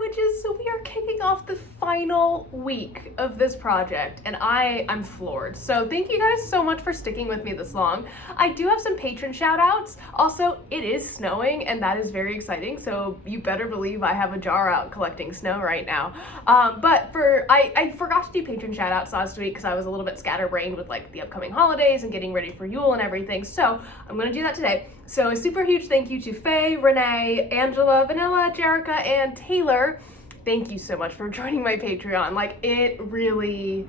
witches, so we are kicking off the final week of this project and I'm floored. So thank you guys so much for sticking with me this long. I do have some patron shout outs. Also, it is snowing and that is very exciting, so you better believe I have a jar out collecting snow right now. I forgot to do patron shout outs last week because I was a little bit scatterbrained with like the upcoming holidays and getting ready for Yule and everything, so I'm gonna do that today. So a super huge thank you to Faye, Renee, Angela, Vanilla, Jerica, and Taylor. Thank you so much for joining my Patreon. Like, it really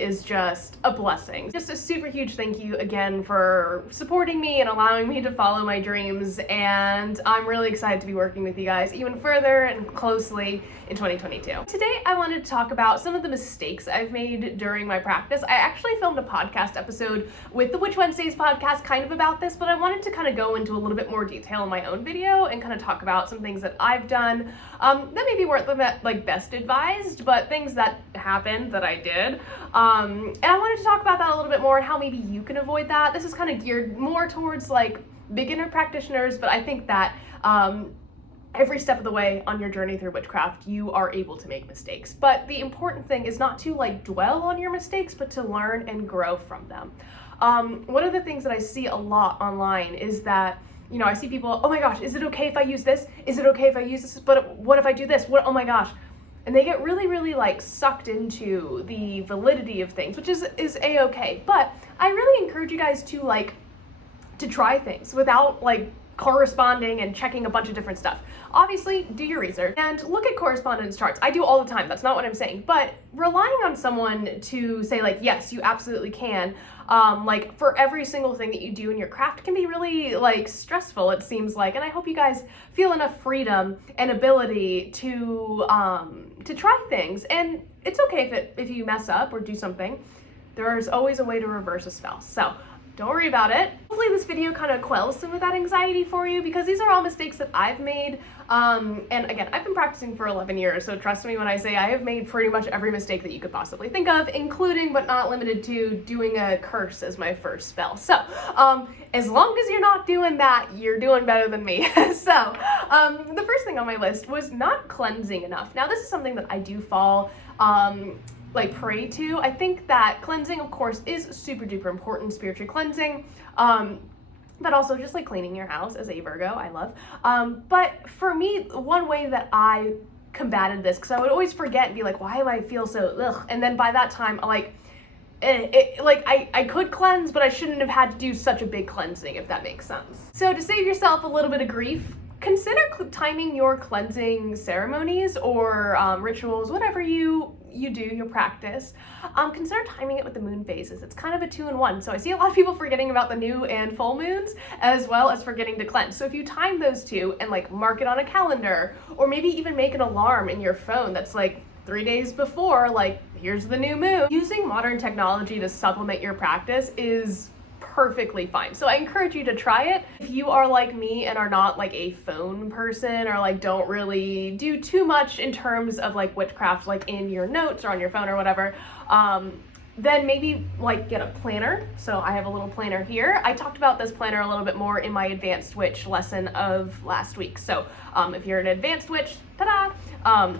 is just a blessing. Just a super huge thank you again for supporting me and allowing me to follow my dreams, and I'm really excited to be working with you guys even further and closely in 2022. Today I wanted to talk about some of the mistakes I've made during my practice. I actually filmed a podcast episode with the Witch Wednesdays podcast kind of about this, but I wanted to kind of go into a little bit more detail in my own video and kind of talk about some things that I've done that maybe weren't the best advised, but things that happened that I did. And I wanted to talk about that a little bit more and how maybe you can avoid that. This is kind of geared more towards like beginner practitioners, but I think that every step of the way on your journey through witchcraft, you are able to make mistakes. But the important thing is not to like dwell on your mistakes, but to learn and grow from them. One of the things that I see a lot online is that, you know, I see people, oh my gosh, is it okay if I use this? Is it okay if I use this? But what if I do this? Oh my gosh. And they get really like sucked into the validity of things, which is a-okay. But I really encourage you guys to try things without like corresponding and checking a bunch of different stuff. Obviously, do your research and look at correspondence charts. I do all the time, that's not what I'm saying, but relying on someone to say like, yes, you absolutely can, like for every single thing that you do in your craft can be really like stressful, it seems like, and I hope you guys feel enough freedom and ability to try things. And it's okay if you mess up or do something. There's always a way to reverse a spell, so don't worry about it. Hopefully this video kind of quells some of that anxiety for you, because these are all mistakes that I've made. And again, I've been practicing for 11 years, so trust me when I say I have made pretty much every mistake that you could possibly think of, including but not limited to doing a curse as my first spell. So as long as you're not doing that, you're doing better than me. So the first thing on my list was not cleansing enough. Now this is something that I do fall prey to. I think that cleansing, of course, is super duper important, spiritual cleansing, but also just like cleaning your house as a Virgo, I love. But for me, one way that I combated this, because I would always forget and be like, why do I feel so ugh? And then by that time, I could cleanse, but I shouldn't have had to do such a big cleansing, if that makes sense. So to save yourself a little bit of grief, consider timing your cleansing ceremonies or rituals, whatever you do, your practice. Consider timing it with the moon phases. It's kind of a 2-in-1. So I see a lot of people forgetting about the new and full moons, as well as forgetting to cleanse. So if you time those two and like mark it on a calendar, or maybe even make an alarm in your phone that's like 3 days before, like here's the new moon. Using modern technology to supplement your practice is perfectly fine. So I encourage you to try it. If you are like me and are not like a phone person, or like don't really do too much in terms of like witchcraft, like in your notes or on your phone or whatever, then maybe like get a planner. So I have a little planner here. I talked about this planner a little bit more in my advanced witch lesson of last week. So if you're an advanced witch, ta-da!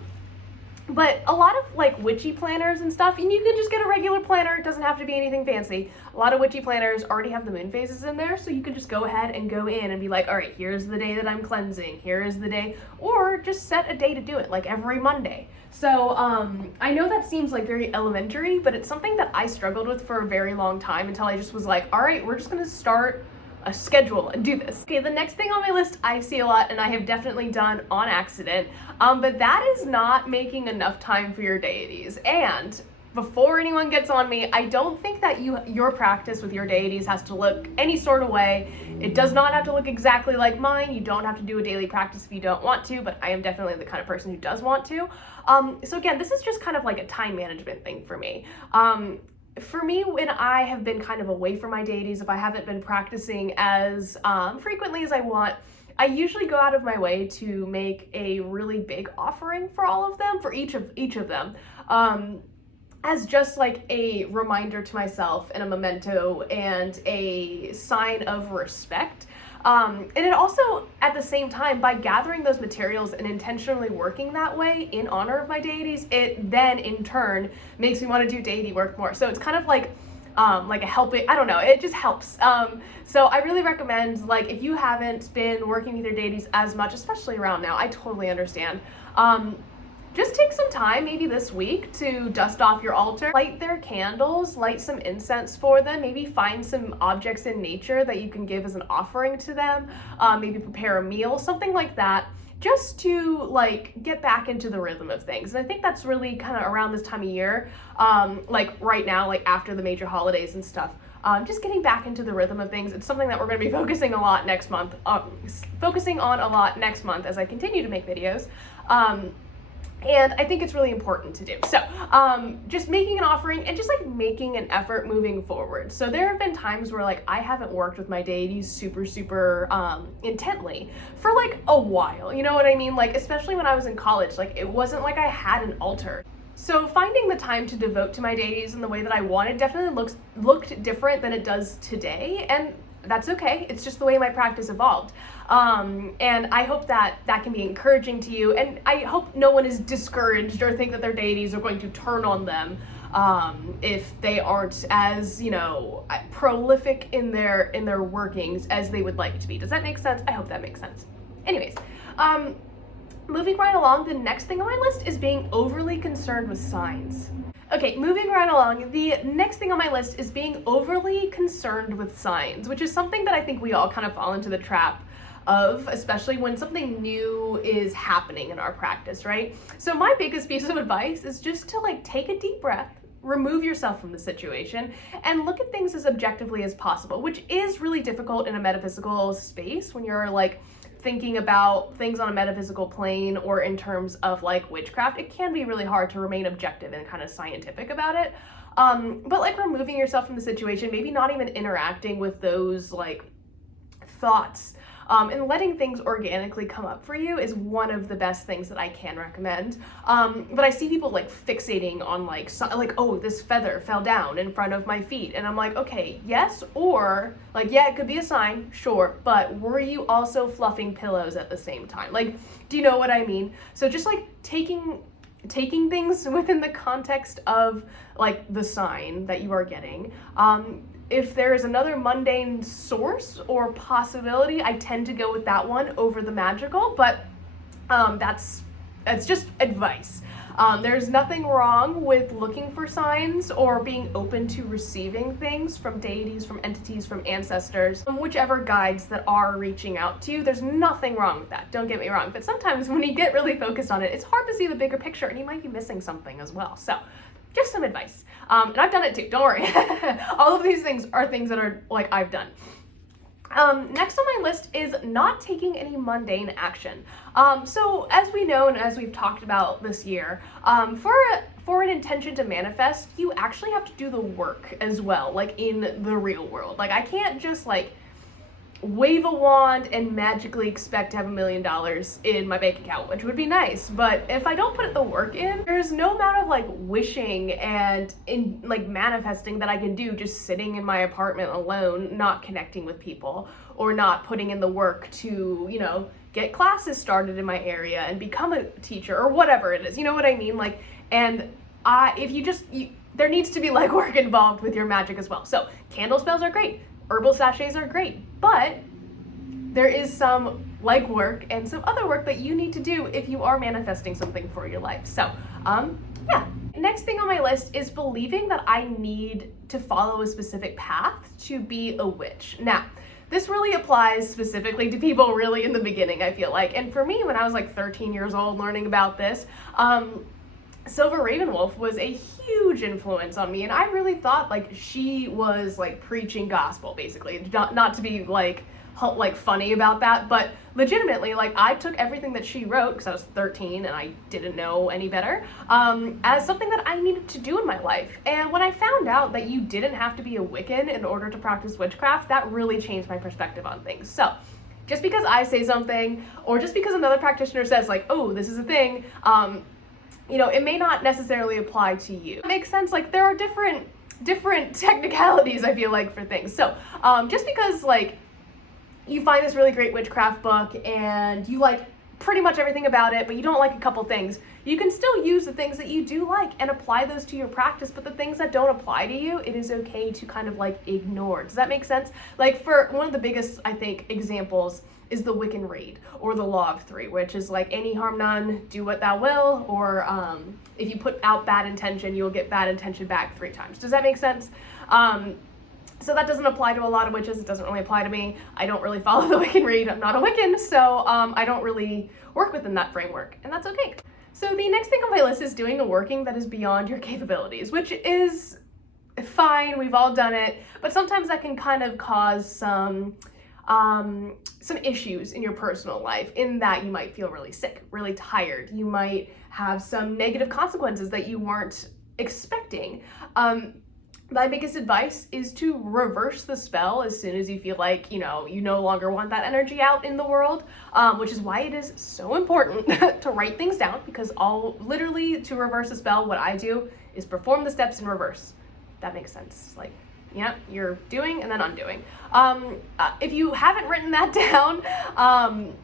But a lot of like witchy planners and stuff, and you can just get a regular planner, it doesn't have to be anything fancy. A lot of witchy planners already have the moon phases in there, so you can just go ahead and go in and be like, all right, here's the day that I'm cleansing, here is the day, or just set a day to do it, like every Monday. So I know that seems like very elementary, but it's something that I struggled with for a very long time until I just was like, all right, we're just gonna start a schedule and do this. Okay, the next thing on my list I see a lot, and I have definitely done on accident, but that is not making enough time for your deities. And before anyone gets on me, I don't think that your practice with your deities has to look any sort of way. It does not have to look exactly like mine. You don't have to do a daily practice if you don't want to, but I am definitely the kind of person who does want to. So again, this is just kind of like a time management thing for me. For me, when I have been kind of away from my deities, if I haven't been practicing as frequently as I want, I usually go out of my way to make a really big offering for all of them, for each of them, as just like a reminder to myself and a memento and a sign of respect. And it also, at the same time, by gathering those materials and intentionally working that way in honor of my deities, it then in turn makes me want to do deity work more. So it's kind of like a helping, I don't know, it just helps. So I really recommend, like, if you haven't been working with your deities as much, especially around now, I totally understand. Just take some time, maybe this week, to dust off your altar, light their candles, light some incense for them, maybe find some objects in nature that you can give as an offering to them, maybe prepare a meal, something like that, just to like get back into the rhythm of things. And I think that's really kind of around this time of year, like right now, like after the major holidays and stuff. Just getting back into the rhythm of things. It's something that we're going to be focusing on a lot next month as I continue to make videos. And I think it's really important to do. So just making an offering and just like making an effort moving forward. So there have been times where like I haven't worked with my deities super intently for like a while. You know what I mean? Like, especially when I was in college, like it wasn't like I had an altar. So finding the time to devote to my deities in the way that I wanted definitely looked different than it does today. And that's okay. It's just the way my practice evolved. And I hope that that can be encouraging to you. And I hope no one is discouraged or think that their deities are going to turn on them if they aren't as, you know, prolific in their workings as they would like to be. Does that make sense? I hope that makes sense. Anyways, moving right along, the next thing on my list is being overly concerned with signs. Okay, moving right along, the next thing on my list is being overly concerned with signs, which is something that I think we all kind of fall into the trap of, especially when something new is happening in our practice, right? So my biggest piece of advice is just to like take a deep breath, remove yourself from the situation, and look at things as objectively as possible, which is really difficult in a metaphysical space when you're like thinking about things on a metaphysical plane or in terms of like witchcraft. It can be really hard to remain objective and kind of scientific about it. But like removing yourself from the situation, maybe not even interacting with those like thoughts, and letting things organically come up for you is one of the best things that I can recommend. But I see people like fixating on like, oh, this feather fell down in front of my feet. And I'm like, okay, yes, or like, yeah, it could be a sign, sure, but were you also fluffing pillows at the same time? Like, do you know what I mean? So just like taking things within the context of like the sign that you are getting. If there is another mundane source or possibility, I tend to go with that one over the magical, but that's just advice. There's nothing wrong with looking for signs or being open to receiving things from deities, from entities, from ancestors, from whichever guides that are reaching out to you. There's nothing wrong with that, don't get me wrong, but sometimes when you get really focused on it, it's hard to see the bigger picture and you might be missing something as well. So just some advice. And I've done it too, don't worry. All of these things are things that are like I've done. Next on my list is not taking any mundane action. So as we know and as we've talked about this year, for an intention to manifest, you actually have to do the work as well, like in the real world. Like I can't just like wave a wand and magically expect to have $1 million in my bank account, which would be nice. But if I don't put the work in, there's no amount of like wishing and in like manifesting that I can do just sitting in my apartment alone, not connecting with people or not putting in the work to, you know, get classes started in my area and become a teacher or whatever it is. You know what I mean? Like, and there needs to be legwork involved with your magic as well. So candle spells are great. Herbal sachets are great, but there is some legwork and some other work that you need to do if you are manifesting something for your life. So, yeah. Next thing on my list is believing that I need to follow a specific path to be a witch. Now, this really applies specifically to people really in the beginning, I feel like. And for me, when I was like 13 years old learning about this, Silver Ravenwolf was a huge influence on me, and I really thought like she was like preaching gospel, basically. Not to be like funny about that, but legitimately, like I took everything that she wrote because I was 13 and I didn't know any better, as something that I needed to do in my life. And when I found out that you didn't have to be a Wiccan in order to practice witchcraft, that really changed my perspective on things. So just because I say something, or just because another practitioner says like, oh, this is a thing, you know, it may not necessarily apply to you. It makes sense, like there are different technicalities, I feel like, for things. So just because like you find this really great witchcraft book and you like pretty much everything about it, but you don't like a couple things, you can still use the things that you do like and apply those to your practice, but the things that don't apply to you, it is okay to kind of like ignore. Does that make sense? Like, for one of the biggest, I think, examples is the Wiccan Rede, or the Law of Three, which is like, any harm none, do what thou will, or if you put out bad intention, you'll get bad intention back 3 times. Does that make sense? So that doesn't apply to a lot of witches. It doesn't really apply to me. I don't really follow the Wiccan Rede. I'm not a Wiccan, so I don't really work within that framework, and that's okay. So the next thing on my list is doing a working that is beyond your capabilities, which is fine. We've all done it, but sometimes that can kind of cause some issues in your personal life, in that you might feel really sick, really tired. You might have some negative consequences that you weren't expecting. My biggest advice is to reverse the spell as soon as you feel like, you no longer want that energy out in the world, which is why it is so important to write things down, because literally to reverse a spell, what I do is perform the steps in reverse. That makes sense. Like, yeah, you're doing and then undoing. If you haven't written that down,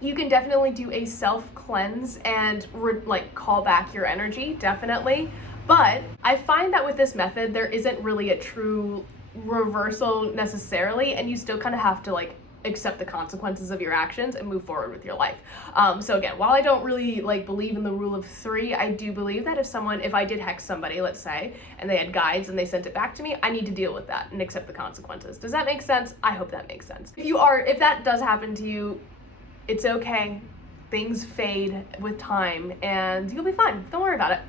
you can definitely do a self-cleanse and call back your energy, definitely. But I find that with this method, there isn't really a true reversal necessarily, and you still kind of have to accept the consequences of your actions and move forward with your life. So again, while I don't really believe in the rule of 3, I do believe that if I did hex somebody, let's say, and they had guides and they sent it back to me, I need to deal with that and accept the consequences. Does that make sense? I hope that makes sense. If that does happen to you, it's okay. Things fade with time and you'll be fine. Don't worry about it.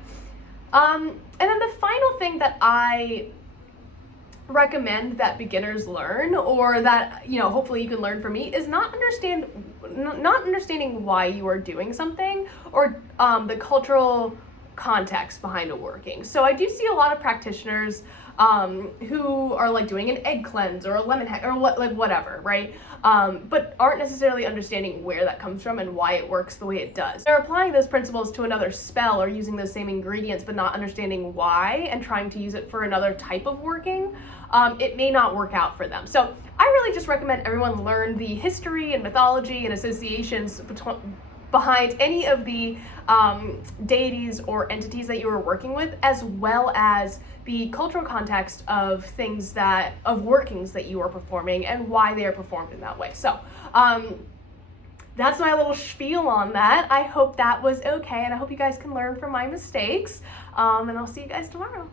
And then the final thing that I recommend that beginners learn, or that hopefully you can learn from me, is not understanding why you are doing something, or the cultural context behind a working. So I do see a lot of practitioners who are doing an egg cleanse or a lemon hack or whatever, right? But aren't necessarily understanding where that comes from and why it works the way it does. They're applying those principles to another spell or using those same ingredients, but not understanding why and trying to use it for another type of working. It may not work out for them. So I really just recommend everyone learn the history and mythology and associations behind any of the deities or entities that you are working with, as well as the cultural context of workings that you are performing and why they are performed in that way. So that's my little spiel on that. I hope that was okay, and I hope you guys can learn from my mistakes, and I'll see you guys tomorrow.